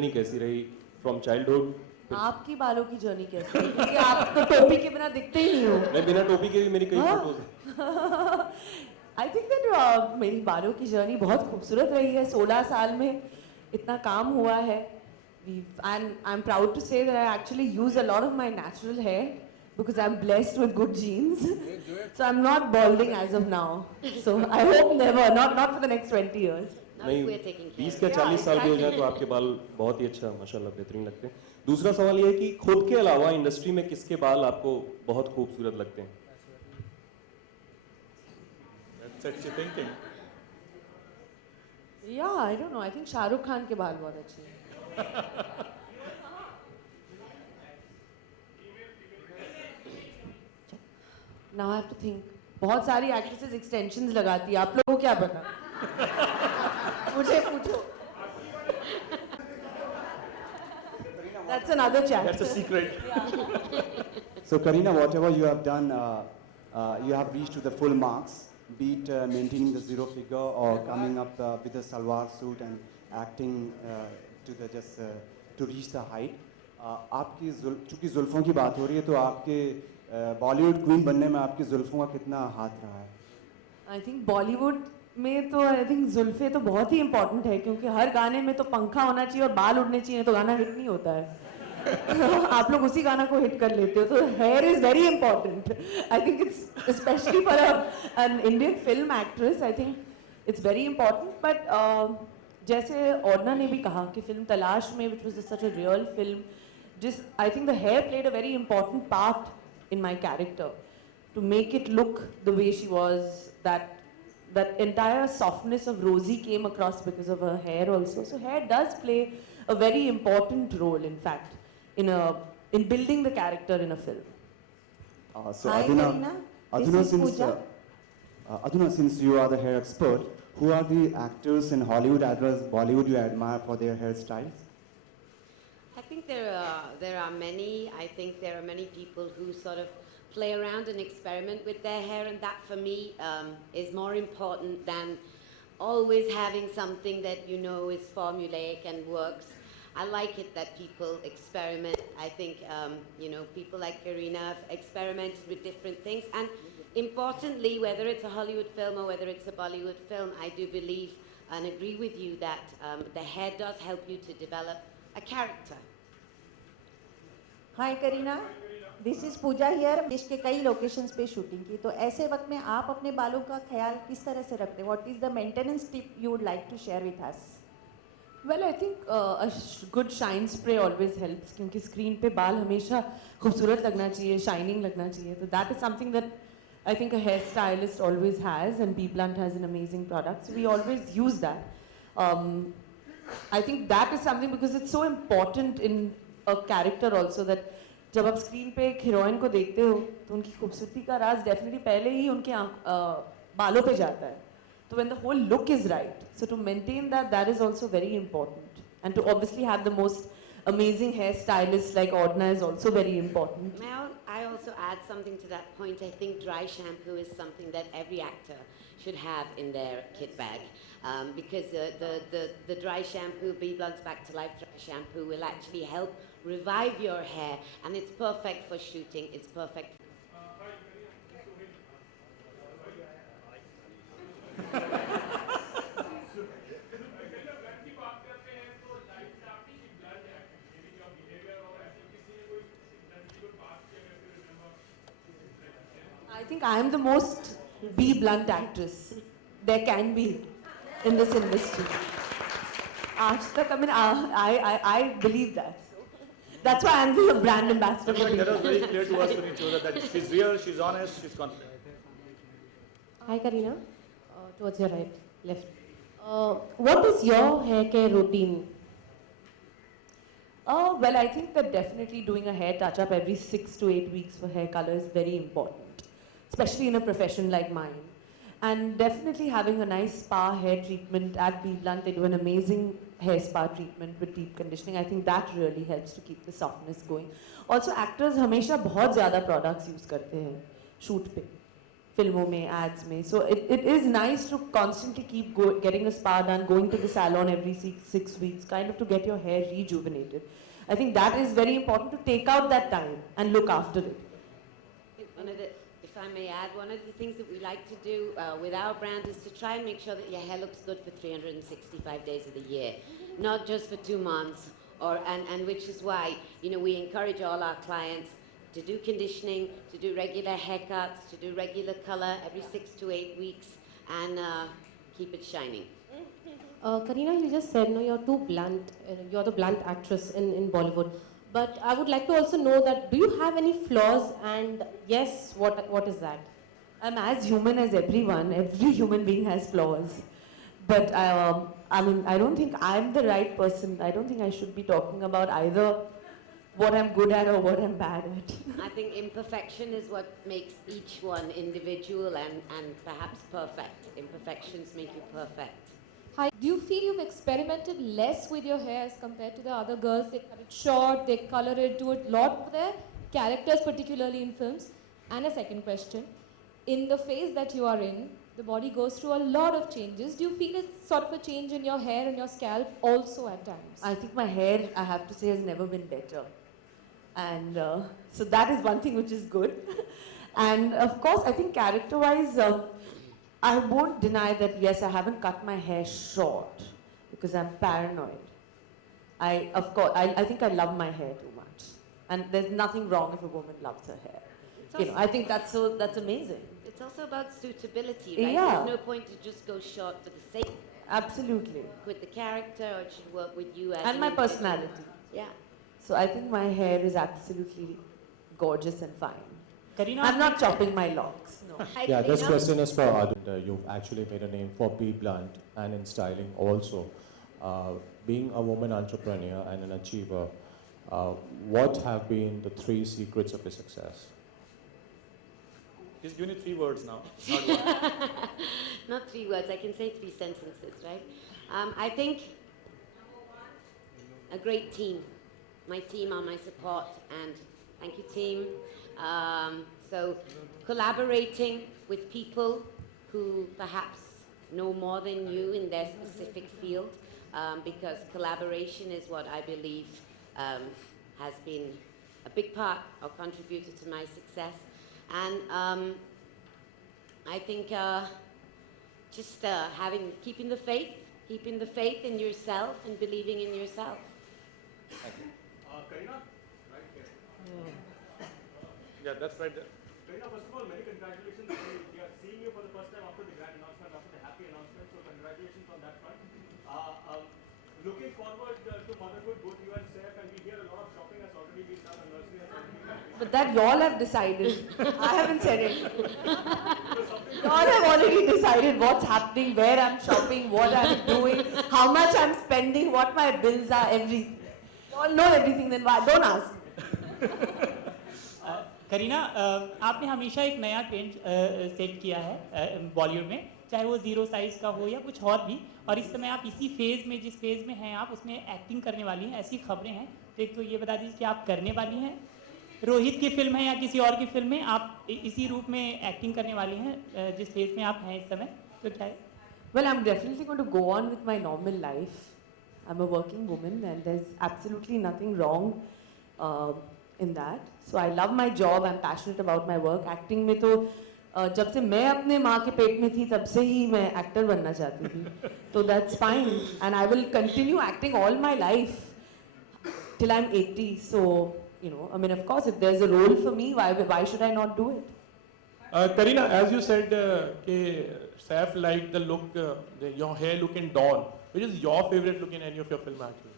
Journey कैसी रही from childhood? आपकी बालों की जर्नी कैसी है? क्योंकि आप तो टोपी के बिना दिखते ही नहीं हो। मैं बिना टोपी के भी मेरी कई हाँ? फोटोज हैं। आई थिंक दैट मेरी बालों की जर्नी बहुत खूबसूरत रही है। 16 साल में इतना काम हुआ है। And I'm proud to say that I actually use a lot of my natural hair because I'm blessed with good genes. So I'm not balding as of now. So I hope never, not for the next 20 years. नहीं, we're taking care 20 of का it. 40 साल भी हो जाए exactly. तो आपके बाल बहुत ही अच्छा माशाल्लाह बेहतरीन लगते हैं। दूसरा सवाल ये है कि खुद के अलावा इंडस्ट्री में किसके बाल आपको बहुत खूबसूरत लगते हैं? That sets you thinking. Yeah, I don't know. I think Shahrukh Khan के बाल बहुत अच्छे हैं। Now I have to think. बहुत सारी एक्ट्रेसेस एक्सटेंशंस लगाती है। आप लोगों को क्या पता? मुझे पूछो। That's another chat. That's a secret. So Kareena, whatever you have done, you have reached to the full marks, be it maintaining the zero figure or coming up with a salwar suit and acting to the to reach the height. आपकी चूँकि जुल्फ़ों की बात हो रही है तो आपके Bollywood queen बनने में आपकी जुल्फ़ों का कितना हाथ रहा है? आई थिंक बॉलीवुड में तो आई थिंक जुल्फे तो बहुत ही इंपॉर्टेंट है क्योंकि हर गाने में तो पंखा होना चाहिए और बाल उड़ने चाहिए तो गाना हिट नहीं होता है। आप लोग उसी गाना को हिट कर लेते हो तो hair is very important. I think it's specially for an Indian film actress I think it's very important. But जैसे ओडना ने भी कहा कि फिल्म तलाश में which was such a real film जिस I think the hair played a very important part in my character to make it look the way she was. That entire softness of Rosie came across because of her hair also. So hair does play a very important role, in fact, in building the character in a film. So Hi, Kareena. This is Pooja. Aduna, since you are the hair expert, who are the actors in Hollywood as well as Bollywood you admire for their hairstyles? I think there are many. I think there are many people who sort of play around and experiment with their hair, and that for me is more important than always having something that you know is formulaic and works. I like it that people experiment. I think people like Kareena have experimented with different things, and importantly, whether it's a Hollywood film or whether it's a Bollywood film, I do believe and agree with you that the hair does help you to develop a character. Hi Kareena, this is Pooja here. देश के कई locations पे shooting की, तो ऐसे वक्त में आप अपने बालों का ख्याल किस तरह से रखते हैं? What is the maintenance tip you would like to share with us? Well, I think a good shine spray always helps क्योंकि स्क्रीन पे बाल हमेशा खूबसूरत लगना चाहिए, शाइनिंग लगना चाहिए। तो that is something that I think a hair stylist always has, and B Blunt has an amazing product, so we always use that. I think that is something because it's so important in a character also that जब आप screen पे एक heroine को देखते हो तो उनकी खूबसूरती का राज डेफिनेटली पहले ही उनके बालों पे जाता है। So when the whole look is right, so to maintain that is also very important, and to obviously have the most amazing hairstylists like Oddna is also very important. May I also add something to that point? I think dry shampoo is something that every actor should have in their kit bag, because the dry shampoo, B Blunt's Back to Life dry shampoo, will actually help revive your hair, and it's perfect for shooting. It's perfect. I think I am the most B Blunt actress there can be in this industry. Aaj tak, I mean, I believe that. That's why I'm the brand ambassador for B That was Blunt. very clear to us when you chose her that she's real, she's honest, she's confident. Hi Kareena, towards your right, left. What is your hair care routine? Well, I think that definitely doing a hair touch-up every 6 to 8 weeks for hair color is very important, especially in a profession like mine. And definitely having a nice spa hair treatment at B Blunt. They do an amazing hair spa treatment with deep conditioning. I think that really helps to keep the softness going. Also, actors हमेशा बहुत ज़्यादा products use करते हैं shoot पे. filmon mein, ads mein. So it is nice to constantly keep getting a spa done, going to the salon every 6 weeks, kind of to get your hair rejuvenated. I think that is very important, to take out that time and look after it. One of the, if I may add, one of the things that we like to do with our brand is to try and make sure that your hair looks good for 365 days of the year, not just for 2 months. And which is why, you know, we encourage all our clients to do conditioning, to do regular haircuts, to do regular color every 6 to 8 weeks, and keep it shining. Kareena, you just said, no, you're too blunt. You're the blunt actress in Bollywood. But I would like to also know that, do you have any flaws? And yes, what is that? I'm as human as everyone. Every human being has flaws. But I mean, I don't think I'm the right person. I don't think I should be talking about either what I'm good at or what I'm bad at. I think imperfection is what makes each one individual and perhaps perfect. Imperfections make you perfect. Hi, do you feel you've experimented less with your hair as compared to the other girls? They cut it short, they color it, do a lot with their characters, particularly in films. And a second question, in the phase that you are in, the body goes through a lot of changes. Do you feel it's sort of a change in your hair and your scalp also at times? I think my hair, I have to say, has never been better. And so that is one thing which is good. And of course, I think character-wise, I won't deny that, yes, I haven't cut my hair short because I'm paranoid. Of course, I think I love my hair too much. And there's nothing wrong if a woman loves her hair. You know, I think that's amazing. It's also about suitability, right? Yeah. There's no point to just go short for the sake Absolutely. with the character, or it should work with you as And an my individual. personality. Yeah. So I think my hair is absolutely gorgeous and fine. Kareena, I'm not chopping my locks, no. Hi, Yeah, this Kareena. question is for Arjun. You've actually made a name for Be Blunt and in styling also. Being a woman entrepreneur and an achiever, what have been the 3 secrets of your success? He's given you 3 words now, not 1. Not 3 words, I can say 3 sentences, right? I think a great team. My team are my support, and thank you, team. So collaborating with people who perhaps know more than you in their specific field, because collaboration is what I believe has been a big part or contributed to my success. And I think just keeping the faith in yourself and believing in yourself. Kareena, right here. Yeah, that's right there. Kareena, first of all, many congratulations. We are seeing you for the first time after the grand announcement, after the happy announcement. So congratulations on that front. Looking forward to motherhood, both you and Saif, and we hear a lot of shopping has already been done, and nursery has already been done. But that y'all have decided. I haven't said it. Y'all have already decided what's happening, where I'm shopping, what I'm doing, how much I'm spending, what my bills are, everything. Y'all know everything, then why? Don't ask. Kareena, आपने हमेशा एक नया trend set किया है बॉलीवुड में, चाहे वो 0 size का हो या कुछ और भी, और इस समय आप इसी फेज में, जिस फेज में हैं आप, उसमें एक्टिंग करने वाली हैं, ऐसी खबरें हैं। तो एक तो ये बता दीजिए कि आप करने वाली हैं, रोहित की फिल्म है या किसी और की फिल्म में आप इसी रूप में एक्टिंग करने वाली हैं जिस फेज में आप हैं इस समय, तो क्या है? Well, I'm definitely going to go on with my normal life. I'm a working woman and there's absolutely nothing wrong in that. So I love my job, I'm passionate about my work. Acting में तो जब से मैं अपने माँ के पेट में थी तब से ही मैं एक्टर बनना चाहती थी. So that's fine and I will continue acting all my life till I'm 80. So, you know, I mean, of course, if there's a role for me, why should I not do it? Kareena, as you said, Saif liked the look, your hair look in Dawn. Which is your favorite look in any of your film actually?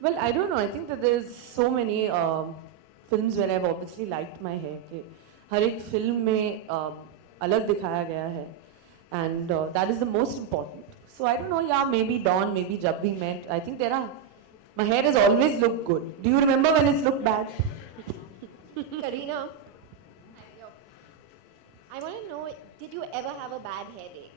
Well, I don't know. I think that there's so many films where I've obviously liked my hair. कि हर एक film में अलग दिखाया गया है, and that is the most important. So I don't know. Yeah, maybe Dawn, maybe Jab We Met. I think my hair has always looked good. Do you remember when it's looked bad? Kareena, I want to know, did you ever have a bad hair day?